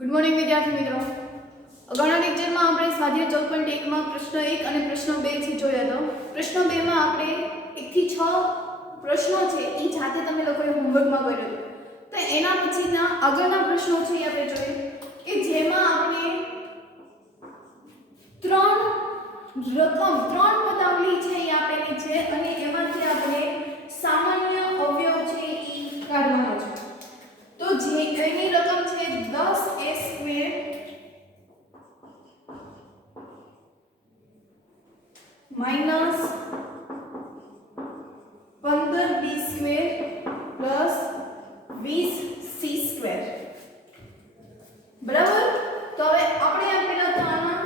Good morning વિદ્યાર્થી મિત્રો. અગાઉના લેક્ચરમાં આપણે સ્વાધ્યાય 14.1 માં પ્રશ્ન 1 અને પ્રશ્ન 2 થી જોયા હતો. પ્રશ્ન 2 માં આપણે 1 થી 6 પ્રશ્નો છે એ જાતે તમે લોકોએ હોમવર્કમાં કર્યો. તો એના પછીના આગળના પ્રશ્નો છે એ આપણે જોઈએ કે જેમાં આપણે ત્રણ પદાવલી છે એ આપેલી છે અને એમાંથી આપણે સામાન્ય અવયવ છે એ કાઢવાનો છે. તો જે એની રકમ છે 10a² minus 15b² plus 20c². બરાબર. તો હવે આપણે આપેલા તો આના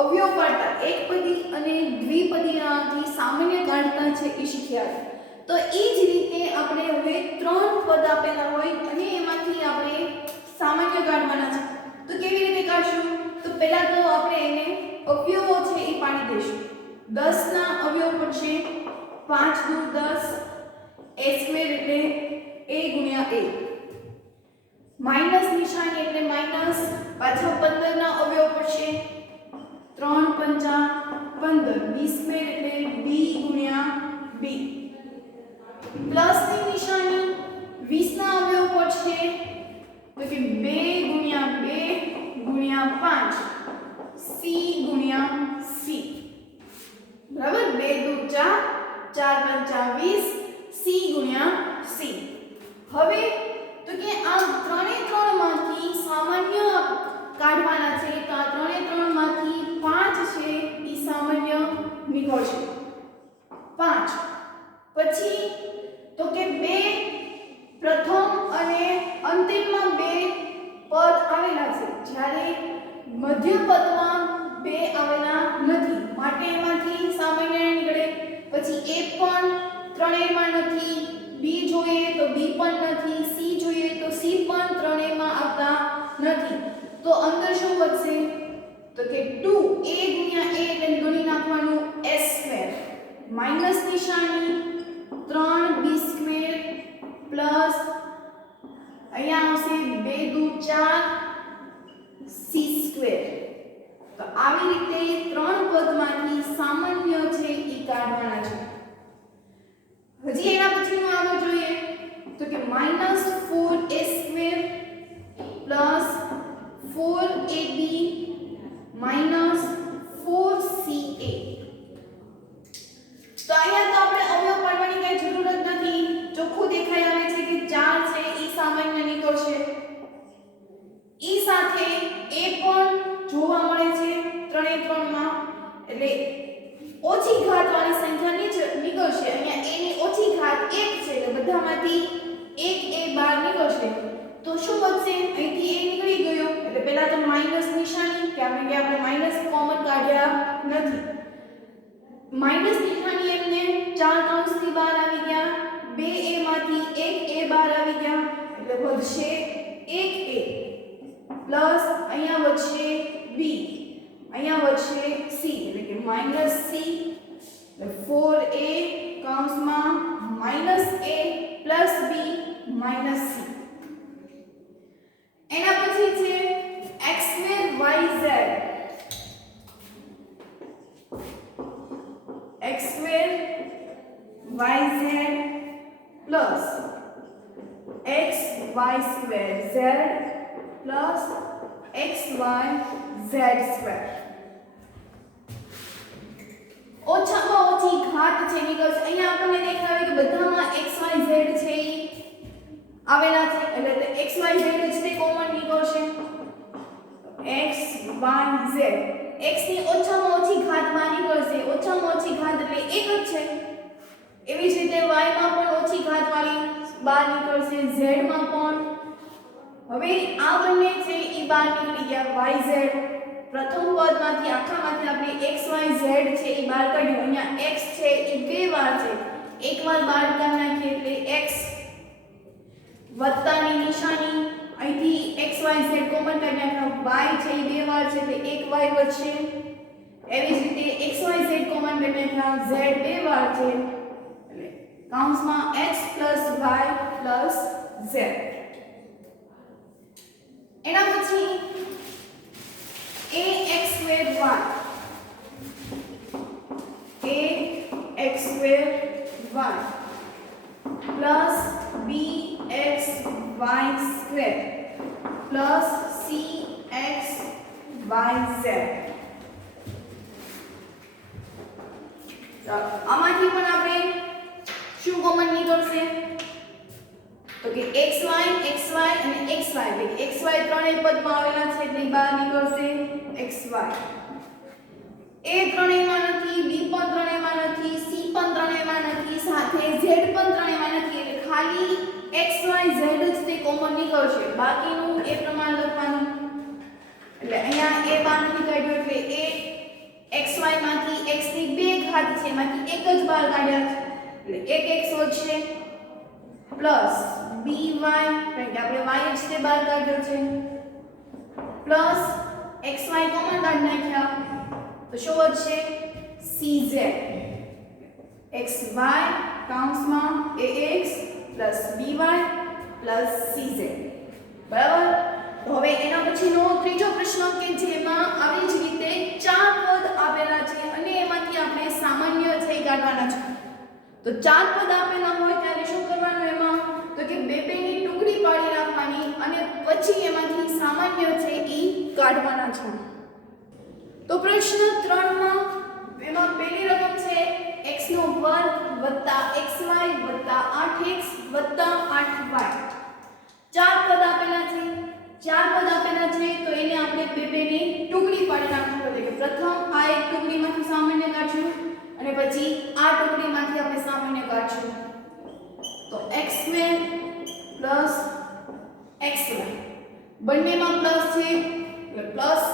અવયવ કાઢતા એકપદી અને દ્વિપદીમાંથી સામાન્ય કાઢતા છે એ શીખ્યા. તો એ જ રીતે આપણે હવે ત્રણ પદ આપેલા હોય અને એમાંથી આપણે સામાન્ય કાઢવાના છે. તો કેવી રીતે કાઢશું? તો પહેલા તો આપણે એને અવયવો છે એ પાડી દઈશું. 10 ના અવયવ પડશે 5 દુ 10 a² એટલે a ગુણ્યા a. માઈનસ નિશાની એટલે માઈનસ. પાછા 15 ના અવયવ પડશે 3 પંચા 15 b² એટલે b ગુણ્યા b. પ્લસ ની નિશાની 20 ના અવયવ પડશે તો કે 2 ગુણ્યા 2 ગુણ્યા 5 c ગુણ્યા c. બરાબર. 2 દુ 4 4 પંચા 20 c ગુણ્યા c. હવે તો કે આ ત્રણે ત્રણ માંથી સામાન્ય કાઢવાના છે. તો આ ત્રણે ત્રણ માંથી 5 છે એ સામાન્ય નીકળશે. 5 પછી તો કે બે પ્રથમ અને અંતિમમાં બે પદ આવેલા છે જ્યારે મધ્ય પદમાં બે આવેલા નથી માટે એમાંથી સામાન્ય નીકળે. પછી a પણ ત્રણેયમાં નથી, b જોઈએ તો b પણ નથી, c જોઈએ તો c પણ ત્રણેયમાં આવતા નથી. તો અંદર શું વધશે? તો કે 2a ગુણ્યા a એટલે ગણી નાખવાનું s² માઈનસ નિશાની 3b² પ્લસ અહીંયા આવશે 2 દુ 4 c². તો આવી રીતે ત્રણ પદમાંથી સામાન્ય છે એ કાઢવાના છે. હજી એના પછીનું આગળ જોઈએ તો કે -4a² plus 4ab minus 4ca. તો અહીંયા તો આપણે અવયવ પાડવાની કઈ જરૂર જ નથી. ચોખ્ખું દેખાઈ આવે છે કે 4 છે એ સામાન્ય નીકળશે. ઈ સાથે a પણ જોવા મળે છે ત્રણે ત્રણમાં એટલે ઓછી ઘાત વાળી સંખ્યા નીકળશે. અહીંયા a ની ઓછી ઘાત 1 છે એટલે બધામાંથી 1 a બહાર નીકળશે. તો શું વધશે? અહીંથી a નીકળી ગયો એટલે પહેલા તો માઈનસ નિશાની કારણ કે આપણે માઈનસ કોમન કાઢ્યા નથી. માઈનસ નિશાની એમને 4 કૌંસથી બહાર આવી ગયા. 2a માંથી 1a બહાર આવી ગયા એટલે વધશે 1a પ્લસ અહીંયા વધશે b અહીંયા વધશે c એટલે કે -c એટલે 4a કૌંસમાં -a plus b minus c. એના પછી છે x² yz x² yz plus xy² z plus xyz². ઓછામાં ઓછી ઘાત છે નીકળશે. અહીંયા આપણને દેખાય કે બધામાં xyz છે ઈ આવેલા છે એટલે xyz જ તે કોમન નીકળશે. xyz x ની ઓછામાં ઓછી ઘાત બહાર નીકળશે. ઓછામાં ઓછી ઘાત એટલે 1 જ છે. એવી જ રીતે y માં પણ ઓછી ઘાત વાળી બહાર નીકળશે, z માં પણ. હવે આ બંને છે ઈ બહાર નીકળી ગયા. yz પ્રથમ પદમાંથી આખામાંથી આપણે xyz છે ઈ બહાર કાઢ્યું. અહીંયા x છે ઈ બે વાર છે, એક વાર બહાર કાઢી નાખીએ એટલે x વત્તાની નિશાની અહીંથી xyz કોમન કાઢી નાખ્યા. y છે ઈ બે વાર છે એટલે એક y વધશે. એવી જ રીતે xyz કોમન કાઢી નાખ્યા. z બે વાર છે એટલે કૌંસમાં x + y + z. plus bxy square plus cxyz. તો આમાંથી પણ આપણે શું કોમન નીકળશે તો કે xy અને xy એટલે xy ત્રણેય પદમાં આવેલા છે એટલે બહાર નીકળશે xy. a ત્રણેયમાં નથી, b પણ ત્રણેયમાં નથી, c પણ ત્રણેયમાં નથી, સાથે z પણ ત્રણેયમાં નથી એટલે ખાલી xy z જ તે કોમન નીકળશે. બાકીનું એ પ્રમાણે લખવાનું. એટલે અહીંયા a બહાર નથી કાઢ્યો એટલે a xy માંથી x ની બે ઘાત છે એમાંથી એક જ બહાર કાઢ્યા છે એટલે એક x વધશે પ્લસ by કારણ કે આપણે y જ તે બહાર કાઢ્યો છે પ્લસ xy કોમન કાઢી નાખ્યા તો શું વધશે cz xy કૌંસમાં ax plus by plus cz. બરાબર. તો હવે એના પછીનો ત્રીજો પ્રશ્ન કે જેમાં આવી જ રીતે ચાર પદ આપેલા છે અને એમાંથી આપણે સામાન્ય છે કાઢવાના છે. તો ચાર પદ આપેલા હોય ત્યારે શું કરવાનું એમાં તો કે બે ની ટુકડી પાડી રાખવાની અને પછી એમાંથી સામાન્ય છે એ કાઢવાના છે. તો પ્રશ્ન 3 માં એમાં પહેલી રકમ છે x નો વર્ગ xy 8x 8y. ચાર પદ આપેલા છે તો એને આપણે બે ની ટુકડી પાડી નાખશું એટલે કે પ્રથમ આ એક ટુકડીમાંથી સામાન્ય કાઢશું અને પછી આ ટુકડીમાંથી આપણે સામાન્ય કાઢશું. તો x2 xy બંનેમાં પ્લસ છે એટલે પ્લસ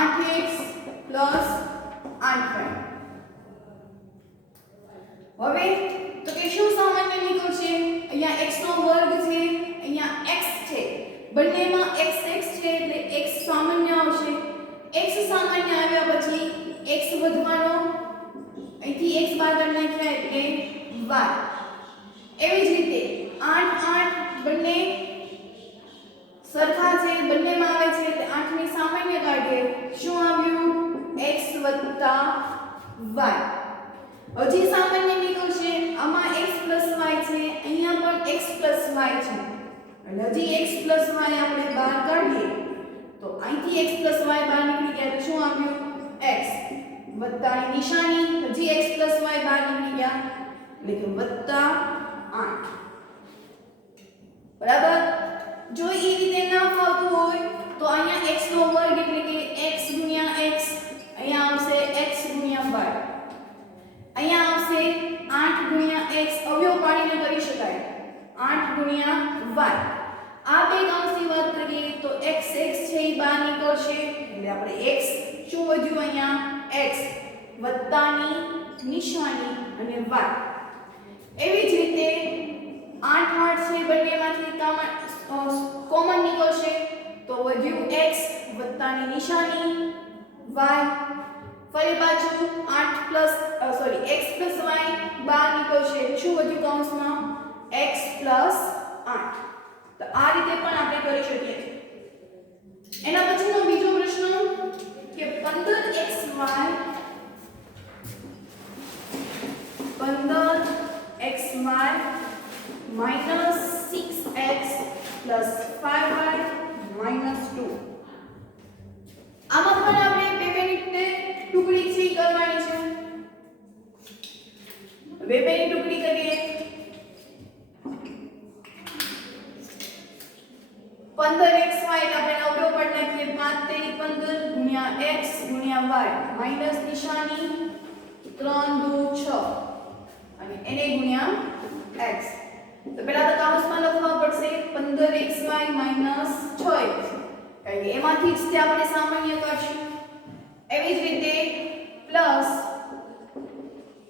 8x 8y. હવે તો કે શું સામાન્ય નીકળશે અહીંયા x નો વર્ગ છે અહીંયા x છે બંનેમાં x છે એટલે x સામાન્ય આવશે. x સામાન્ય આવ્યા પછી x વધવાનો અહીંથી x બાદ નાખ્યા એટલે y. એવી જ રીતે 8 8 બંને સરખા છે બંનેમાં આવે છે એટલે 8 ની સામાન્ય કાઢીએ શું આવ્યું x y. હજી સામાન્ય નીકળશે આમાં x y છે અહીંયા પણ x y છે એટલે હજી x y આપણે બહાર કાઢીએ તો અહીંથી x y બહાર નીકળી ગયા તો શું આવ્યું x વત્તાની નિશાની હજી x y બહાર નીકળી ગયા એટલે કે +8. બરાબર. જો એ રીતે ના ફાવતું હોય તો અહીંયા x નો વર્ગ એટલે કે x ગુણ્યા x અહીંયા આવશે x ગુણ્યા y અહીંયા આવશે 8 ગુણ્યા x અવયવ પાડીને કરી શકાય 8 ગુણ્યા y. આ બે કૌંસની વાત કરીએ તો x છે એ બહાર નીકળશે એટલે આપણે x શું વધ્યું અહીંયા x વત્તાની નિશાની અને y. એવી જ રીતે 8 8 છે બંનેમાંથી કોમન નીકળશે તો વધ્યું x વત્તાની નિશાની y. ફરી પાછું 8 x y બહાર નીકળશે શું વધ્યું કૌંસમાં x 8. તો આ રીતે પણ આપણે કરી શકીએ છીએ. એના પછીનો બીજો પ્રશ્ન કે 15xy 6x 5y 2. આમાં પણ આપણે બે મિનિટને ટુકડી છે કરવાની છે. બે ની ટુકડી કરીએ 15xy એટલે આપણે અવયવ પર નાખીએ 5 તેરી 15 ગુણ્યા x ગુણ્યા y માઈનસ નિશાની 3 2 6 અને એને ગુણ્યા x. તો પહેલા તો કૌંસમાં લખવા પડશે 15xy 6x કારણ કે એમાંથી જ તે આપણે સામાન્ય કરશું. એવી જ રીતે પ્લસ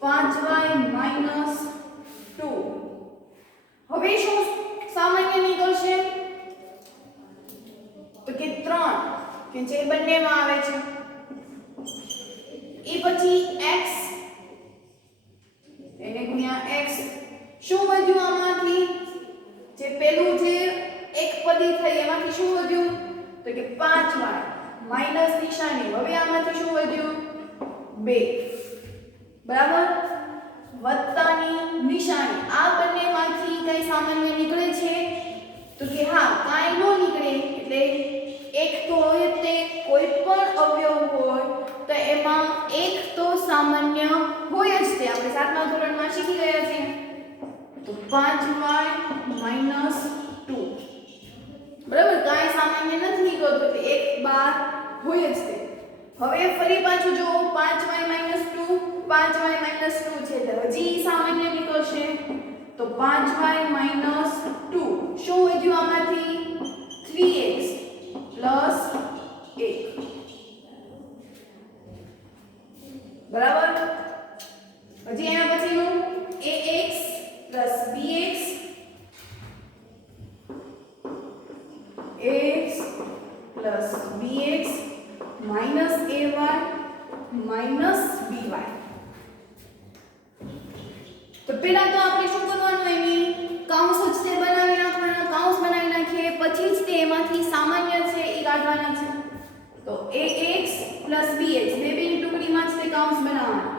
5y 2. હવે શું સામાન્ય નીકળશે તો કે 3 કે જે બંનેમાં આવે છે એ પછી x એને ગુણ્યા x. શું વધ્યું આમાંથી જે પેલું જે એક પદી થઈ એમાંથી શું વધ્યું તો કે 5y માઈનસ નિશાની. હવે આમાંથી શું વધ્યું 2 બરાબર વત્તાની નિશાની. આ બંનેમાંથી કઈ સામાન્ય નીકળે છે તો કે હા કાંઈ ન નીકળે એટલે એક તો હોય તે કોઈ પણ અવયવ હોય તો એમાં એક તો સામાન્ય હોય જ તે આપણે 7મા ધોરણમાં શીખી ગયા છીએ. તો 5y - 2 બરાબર કાંઈ સામાન્ય નથી નીકળતો એટલે એક બાર હોય જ તે. હવે ફરી પાછું જો 5y - 2 5y - 2 છે એટલે હજી સામાન્ય નીકળશે તો 5y - 2 શું વધ્યું આમાંથી 3x + 1 બરાબર. હજી એના પછીનું ax + bx ax + bx - ay - by. તો પહેલા તો આપણે શું કરવાનું એની કૌંસ જ તે બનાવી નાખવાના. કૌંસ બનાવી નાખીએ પછી જ તે એમાંથી સામાન્ય છે એ કાઢવાના છે. તો ax + bx બેની ટુકડીમાં જ તે કૌંસ બનાવવાના.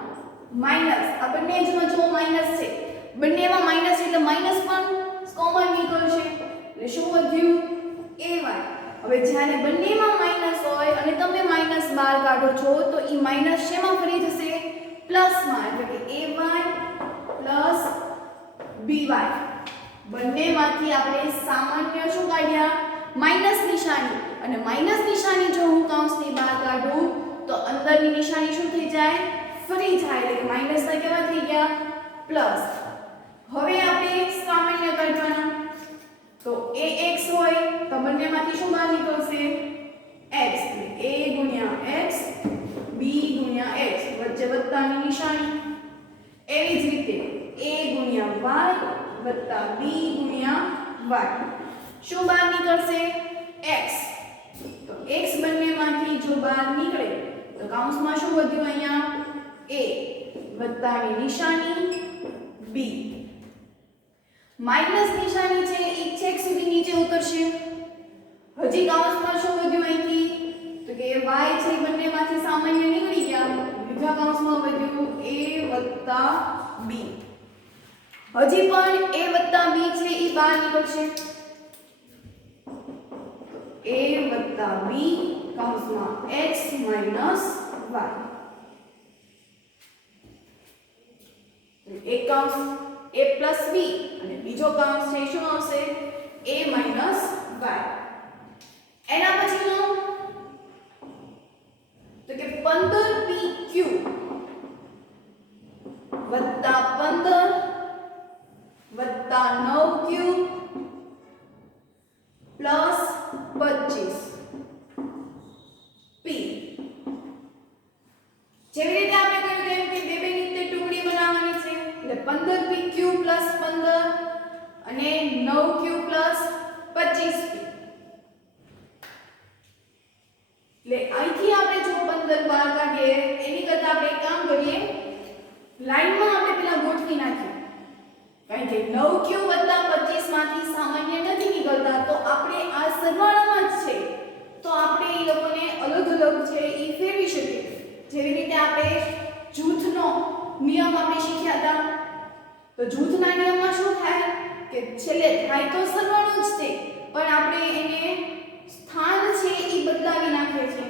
માઈનસ આ બંને જમાં જો માઈનસ છે બંનેમાં માઈનસ એટલે માઈનસ પણ કોમન નીકળશે એટલે શું વધ્યું ay. હવે જ્યારે બંનેમાં માઈનસ હોય અને તમે માઈનસ બહાર કાઢો છો તો ઈ માઈનસ શેમાં ફરી જશે પ્લસમાં એટલે કે ay + by. બંનેમાંથી આપણે સામાન્ય શું કાઢ્યા માઈનસ નિશાની અને માઈનસ નિશાની જો હું કૌંસની બહાર કાઢું તો અંદરની નિશાની શું થઈ જાય ફરી જાય એટલે કે માઈનસના કેવા થઈ ગયા પ્લસ. હવે આપણે સામાન્ય કાઢવાના તો ax હોય તો બંનેમાંથી શું બહાર નીકળશે x એટલે a * x b * x વચ્ચે વત્તાની નિશાની. એવી જ રીતે a * y + b * y શું બહાર નીકળશે x. તો x બંનેમાંથી જો બહાર નીકળે તો કૌંસમાં શું વધ્યું અહીંયા a વત્તાની નિશાની b. માઈનસ નિશાની છે એ છેક સુધી નીચે ઉતરશે. હજી કૌંસમાં શું વધ્યું અહીંથી તો કે y છે બંનેમાંથી સામાન્ય નીકળી ગયા બીજા કૌંસમાં વધ્યું a + b. હજી પણ a + b છે એ બહાર નીકળશે a + b કૌંસમાં x - y. એક કૌંસ a + b અને બીજો કૌંસ છે શું આવશે a - y. એના પછીનો તો કે 15pq + 15 + 9q + 25p. જેવી રીતે આપણે કહ્યું તેમ કે બે રીતે ટુકડી બનાવવાની છે એટલે 15pq + 15 અને 9q + 25p. એટલે અહીંથી આપણે જો 15 બહાર કાઢીએ એની કરતા આપણે એક કામ કરીએ લાઈનમાં આપણે પેલા ગોઠવી નાખીએ કારણ કે 9q + 25 માંથી સામાન્ય નથી નીકળતા તો આપણે આ સરવાળામાં જ છે તો આપણે એ લોકોને અલગ અલગ છે એ ફેરવી શકીએ. જેવી રીતે આપણે જૂથનો નિયમ આપણે શીખ્યા હતા તો જૂથના નિયમમાં શું થાય કે છેલ્લે થાય તો સરવાળો જ છે પણ આપણે એને સ્થાન છે એ બદલાવી નાખીએ છીએ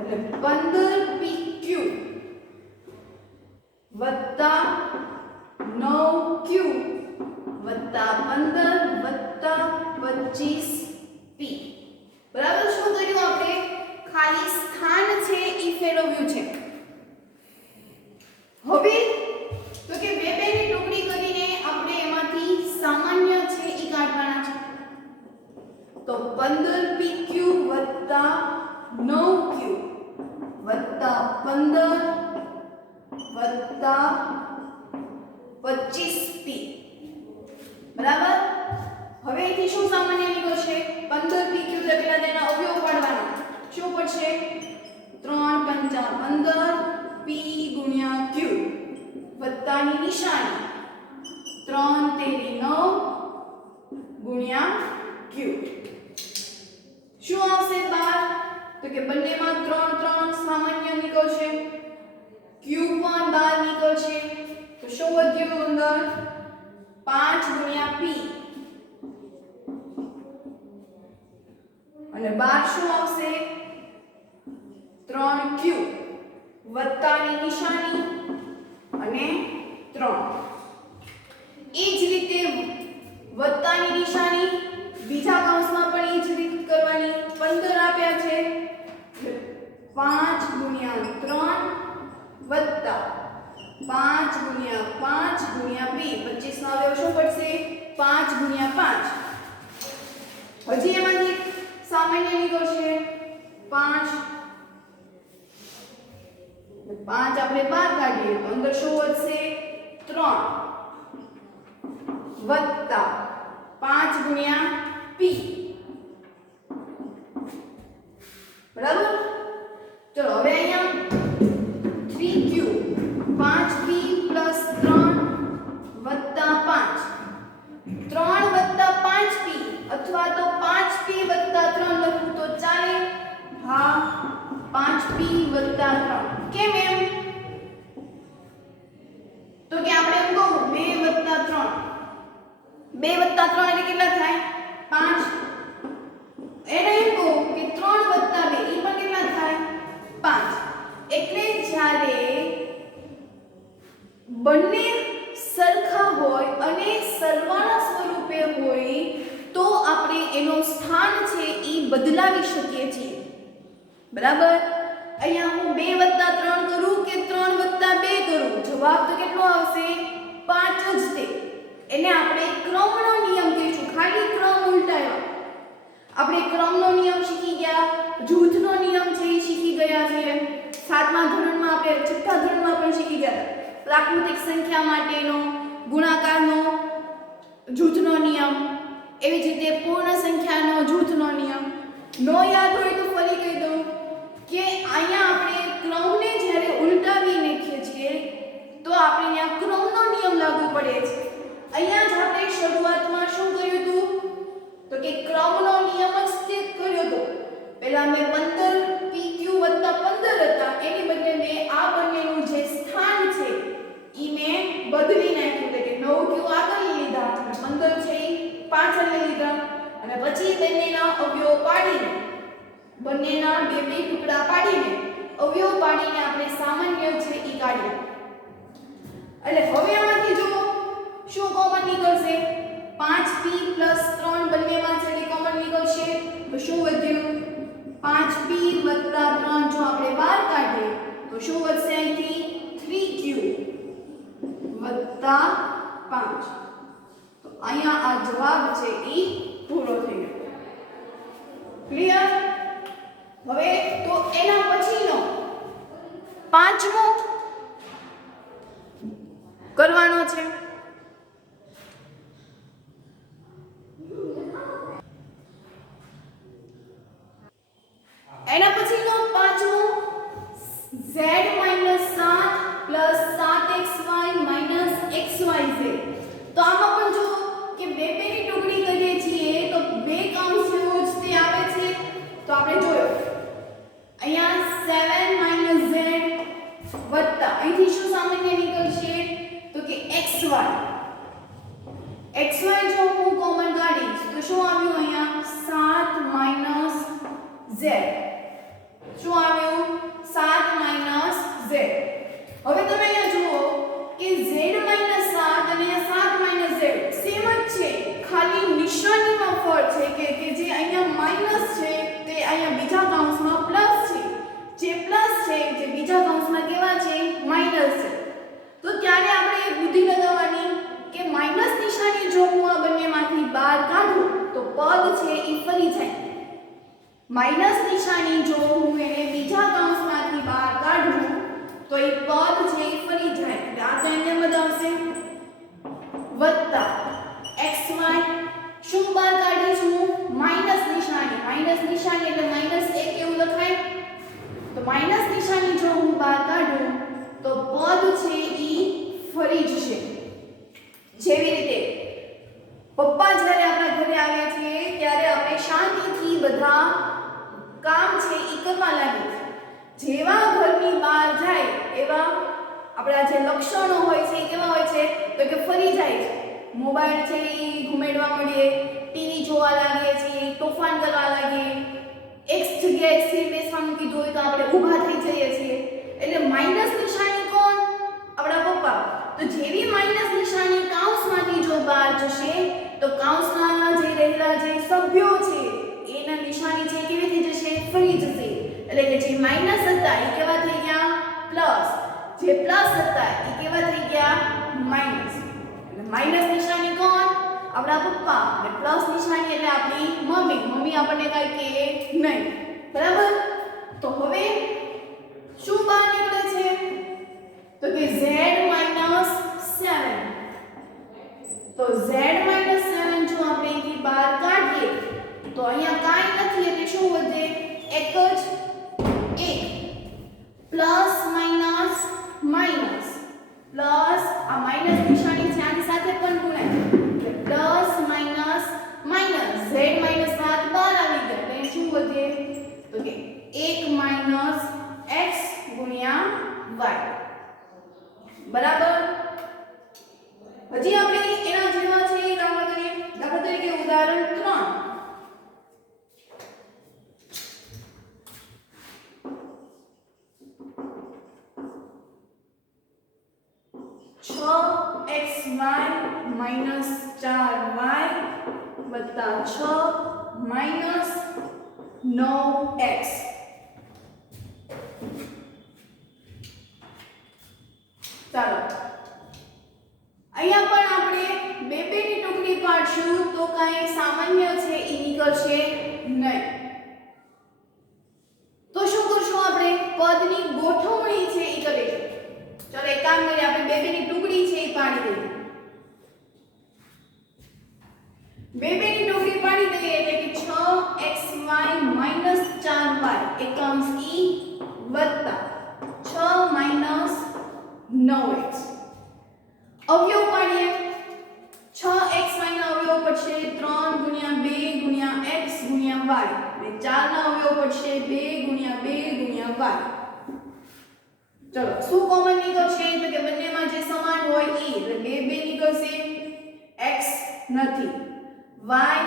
એટલે 15pq + 9q + 15 + 25p. બરાબર. શું કર્યું આપણે ખાલી સ્થાન છે ઈ ફેરવ્યું છે. હવે તો કે બેની ટુકડી કરીને આપણે એમાંથી સામાન્ય છે ઈ કાઢવાના છે તો 15pq + 9q + 15 + 25p. બરાબર. હવે અહીંથી શું સામાન્ય નીકળશે 15pq તો પેલા તેના અવયવ પાડવાના શું પડશે 3 × 5 = 15 p × q વત્તાની નિશાની 3 તેરી 9 × q. શું આવશે 12 તો કે બંનેમાં 3 3 સામાન્ય નીકળશે, q પણ બહાર નીકળશે, તો શું વધ્યું અંદર 5 ગુણ્યા p અને બાર શું આવશે 3q વત્તાની નિશાની અને 3 એ જ રીતે વત્તાની નિશાની બીજા કૌંસમાં પણ એ જ રીતે કરવાની 15 આપ્યા છે 5 ગુણ્યા 3 વત્તા 5 ગુણ્યા 5 ગુણ્યા 2 25 નો અવયવ શું પડશે 5 ગુણ્યા 5 હજી એમાંથી સામાન્ય નીકળશે 5 આપણે બહાર કાઢીએ તો અંદર શું વધશે 3 વત્તા 5 ગુણ્યા p બરાબર ચલો હવે અહીંયા 3q 5p + 3 વત્તા 5 3 વત્તા 5p અથવા તો 5p વત્તા 3 લખું તો ચાલે હા 5p વત્તા 3 કેમ એમ તો કે આપણે એમ કહું 2 વત્તા 3 2 વત્તા 3 એટલે કેટલા થાય 5 એને એમ કહું કે 3 વત્તા 2 એ પણ કેટલા થાય 5 એટલે જ્યારે બંને સરખા હોય અને સરવાળા સ્વરૂપે હોય તો આપણે એનો સ્થાન છે એ બદલાવી શકીએ છીએ બરાબર અહીંયા હું 2 વત્તા 3 કરું કે 3 વત્તા 2 કરું જવાબ તો કેટલો આવશે 5 જ તે એને આપણે ક્રમનો નિયમ કહીશું ખાલી ક્રમ ઉલટાવ્યો આપણે ક્રમનો નિયમ શીખી ગયા જૂથનો નિયમ છે એ શીખી ગયા છે 7મા ધોરણમાં આપણે 6થા ધોરણમાં પણ શીખી ગયા પ્રાકૃતિક સંખ્યા માટેનો ગુણાકારનો જૂથનો નિયમ એવી જ રીતે પૂર્ણ સંખ્યાનો જૂથનો નિયમ નો યાદ હોય તો ફરી કહી દઉં કે અહીંયા આપણે ક્રમને જ્યારે ઉલટાવી નાખીએ છીએ તો આપણે અહીંયા ક્રમનો નિયમ લાગુ પડે છે અહીંયા જ આપણે શરૂઆતમાં શું કર્યું હતું તો કે ક્રમનો નિયમ જ તે કર્યો હતો પહેલા મેં 15 pq + 15 હતા એની બદલે મેં આ બંનેનું જે સ્થાન છે ઈ મેં બદલી નાખ્યું એટલે કે 9q આગળ લીધા અને 15 છે ઈ પાછળ લીધા અને પછી બંનેના અવયવ પાડીને બંનેના બે ટુકડા પાડીને અવયવ પાડીને આપણે સામાન્ય છે ઈ કાઢ્યા એટલે હવે આમાંથી જો શું કોમન નીકળશે 5p + 3 બંનેમાં છે એ કોમન નીકળશે તો શું વધ્યું 5p + 3 જો આપણે બહાર કાઢીએ તો શું વધશે અહીંથી 3q + 5 તો અહીંયા આ જવાબ છે ઈ પૂરો થઈ ગયો ક્લિયર હવે તો એના પછીનો પાંચમો કરવાનો છે એના પછીનો પાંચમો z - 7 + 7xy - xyz તો આમાં પણ જો કે બે ની ટુકડી કરીએ છીએ તો બે કૌંસ જેવો જ તે આવે છે તો આપણે જોયો અહીંયા 7 - z વત્તા અહીંથી શું સામાન્ય નીકળશે તો કે xy જો હું કોમન કાઢીશ તો શું આવ્યું અહીંયા 7 - z શું આવ્યું 7 - z હવે તમે અહીંયા જુઓ કે z - 7 અને 7 - z સેમ જ છે ખાલી નિશાનીમાં ફરક છે કે જે અહીંયા માઈનસ છે તે અહીંયા બીજા કૌંસમાં પ્લસ છે જે પ્લસ છે જે બીજા કૌંસમાં કેવા છે માઈનસ છે તો ત્યારે આપણે એ બુદ્ધિ લગાવવાની કે માઈનસ નિશાની જો હું આ બંનેમાંથી બહાર કાઢું તો પદ છે એ ફરી જાય માઈનસ નિશાની જો હું એને બીજા કૌંસમાંથી બહાર કાઢું તો એ પદ છે એ ફરી જાય એટલે આ કેમ બતાવશે વત્તા xy શું બહાર કાઢીશું માઈનસ નિશાની એટલે -1 એવું લખાય તો માઈનસ નિશાની જો હું બહાર કાઢું તો પદ છે ઈ ફરી જશે જેવી રીતે પપ્પા જ્યારે આપણા ઘરે આવ્યા છીએ ત્યારે આપણે શાંતિથી બધા કામ છે એ કરવા લાગે છે જેવા ઘરની બહાર જાય એવા આપણા જે લક્ષણો હોય છે એ કેવા હોય છે તો કે ફરી જાય છે મોબાઈલ છે એ ઘુમેડવા માંડીએ ટીવી જોવા લાગીએ છીએ તોફાન કરવા લાગીએ એક જગ્યાએ સ્થિર બેસવાનું કીધું હોય તો આપણે ઊભા થઈ જઈએ છીએ એટલે માઈનસ નિશાની કોણ આપણા પપ્પા તો જેવી માઈનસ નિશાની કૌંસમાંથી જો બહાર જશે તો કૌંસના જે રહેલા જે સભ્યો છે એના નિશાની છે કેવી થઈ જશે ફરી જશે એટલે કે જે માઈનસ હતા એ કેવા થઈ ગયા પ્લસ જે પ્લસ હતા એ કેવા થઈ ગયા માઈનસ એટલે માઈનસ નિશાની કોણ આપણા પપ્પા અને પ્લસ નિશાની એટલે આપણી મમ્મી આપણને કાંઈ કહે નહીં બરાબર તો હવે શું બહાર નીકળે છે તો કે z - 7 તો z - 7 જો આપણે અહીંથી બહાર કાઢીએ તો અહીંયા કાંઈ નથી એટલે શું વધે એક જ 1 પ્લસ માઈનસ માઈનસ પ્લસ આ માઈનસ નિશાની છે આની સાથે પણ ગુણાય એટલે પ્લસ માઈનસ માઈનસ z - 7 બહાર આવી ગયા એટલે શું વધે તો કે 1 માઈનસ x ગુણ્યા y બરાબર હજી આપણે એના જેવા છે દાખલા કરીએ દાખલા તરીકે ઉદાહરણ 3 6xy minus 4y વત્તા 6 minus 9x ચાલો અહીંયા પણ આપણે બે ની ટુકડી પાડશું તો કાંઈ સામાન્ય છે એ નીકળશે નહીં તો શું કરશું આપણે પદની ગોઠવણી છે એ કરીશું ચાલો એક કામ કરીએ આપણે બે ની ટુકડી છે એ પાડી દઈએ બે ની ટુકડી પાડી દઈએ એટલે કે 6xy - 4y એકાંશ e વત્તા 6 - 9x અવયવ પાડીએ 6xy ના અવયવ પડશે 3 ગુણ્યા 2 ગુણ્યા x ગુણ્યા y અને 4 ના અવયવ પડશે 2 ગુણ્યા 2 ગુણ્યા y ચલો શું કોમન નીકળશે તો કે બંનેમાં જે સમાન હોય e એટલે 2 નીકળશે x નથી y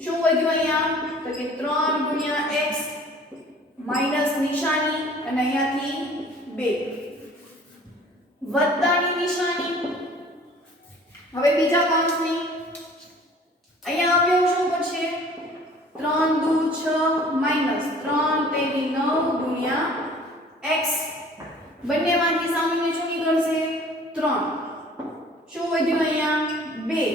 શું વધ્યું અહીંયા તો કે 3 ગુણ્યા x માઈનસ નિશાની અને અહીંયાથી 2 વત્તાની નિશાની હવે બીજા કૌંસની અહીંયા અવયવ શું પડશે 3 દુ 6 માઈનસ 3 તેરી 9 ગુણ્યા x બંનેમાંથી સામાન્ય શું નીકળશે 3 શું વધ્યું અહીંયા 2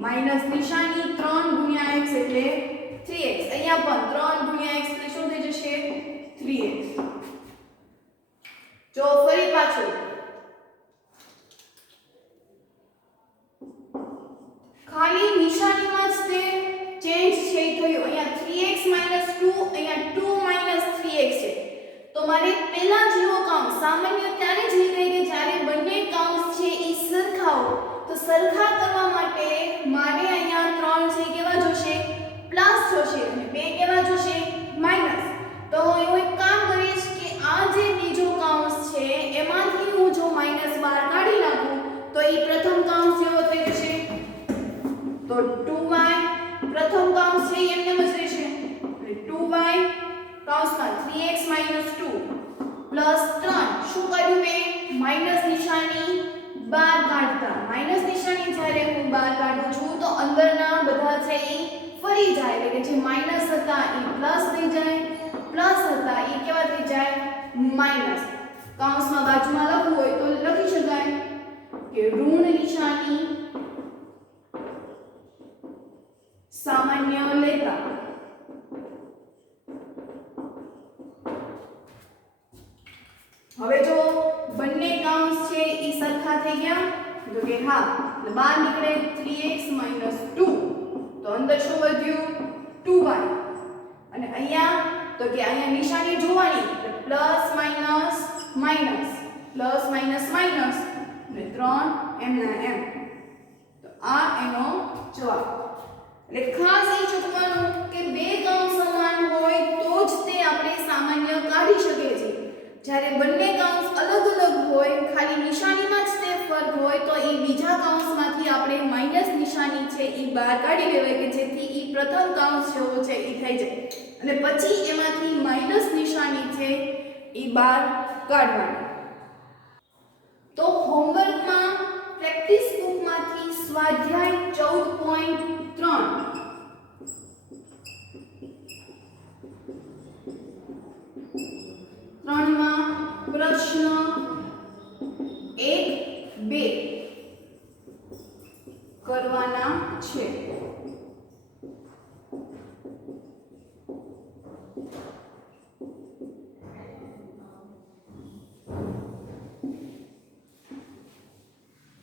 માઈનસ નિશાની 3 ગુણ્યા x એટલે 3x અહીંયા પણ 3 ગુણ્યા x એટલે શું થઈ જશે 3x જો ફરી પાછું ખાલી નિશાનીમાં જ તે ચેન્જ છે થયું અહીંયા 3x - 2 અહીંયા 2 - 3x છે તો મારે પહેલા જેવો કૌંસ સામાન્ય ત્યારે જ નીકળે કે જ્યારે બંને કૌંસ છે એ સરખા હોય તો સરખા કરવા માટે મારે અહીંયા 3 છે કેવા જોશે પ્લસ જોશે અને 2 કેવા જોશે માઈનસ તો હું એક કામ કરીશ કે આ જે બીજો કૌંસ છે એમાંથી હું જો માઈનસ બહાર કાઢી નાખું તો એ પ્રથમ કૌંસ જેવો થઈ જશે તો 2y પ્રથમ કૌંસ છે એમને જ રહેશે એટલે 2y કૌંસમાં 3x - 2 પ્લસ 3 શું કર્યું મેં માઈનસ નિશાની બહાર કાઢતા માઈનસ નિશાની જ્યારે હું બહાર કાઢું છું તો અંદરના બધા છે એ ફરી જાય એટલે કે જે માઈનસ હતા એ પ્લસ થઈ જાય પ્લસ હતા એ કેવા થઈ જાય માઈનસ કૌંસમાં બાજુમાં લખવું હોય તો લખી શકાય કે ઋણ નિશાની સામાન્ય લેતા હવે જો બંને કૌંસ છે એ સરખા થઈ ગયા તો કે હા એટલે બહાર નીકળે 3x - 2 તો અંદર શું વધ્યું 2y અને અહીંયા તો કે અહીંયા નિશાની જોવાની એટલે plus minus minus plus minus minus અને 3 એમ ના એમ તો આ એનો જવાબ એટલે ખાસ એ ચૂકવાનું કે બે સામાન્ય કાઢી શકીએ છીએ. જ્યારે બંને કૌંસ અલગ અલગ હોય, ખાલી નિશાનીમાં જ તે ફરક હોય, તો એ બીજા કૌંસમાંથી આપણે માઈનસ નિશાની છે એ બહાર કાઢી લેવાય કે જેથી એ પ્રથમ કૌંસ જેવો છે એ થઈ જાય અને પછી એમાંથી માઈનસ નિશાની છે એ બહાર કાઢવાની. તો હોમવર્કમાં પ્રેક્ટિસ બુકમાંથી સ્વાધ્યાય 14.3 માં પ્રશ્ન 1-2 કરવાના છે.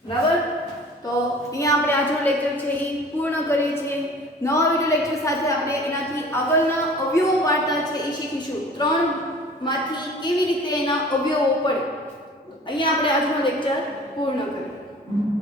બરાબર, તો અહીંયા આપણે આજનો લેક્ચર છે એ પૂર્ણ કરીએ છીએ. નવા વિડિયો લેક્ચર સાથે આપણે એનાથી આગળના અવયવો પાડતા છે એ શીખીશું. 3 માંથી કેવી રીતે એના અવયવો પડે. અહીંયા આપણે આજનો લેક્ચર પૂર્ણ કરીએ.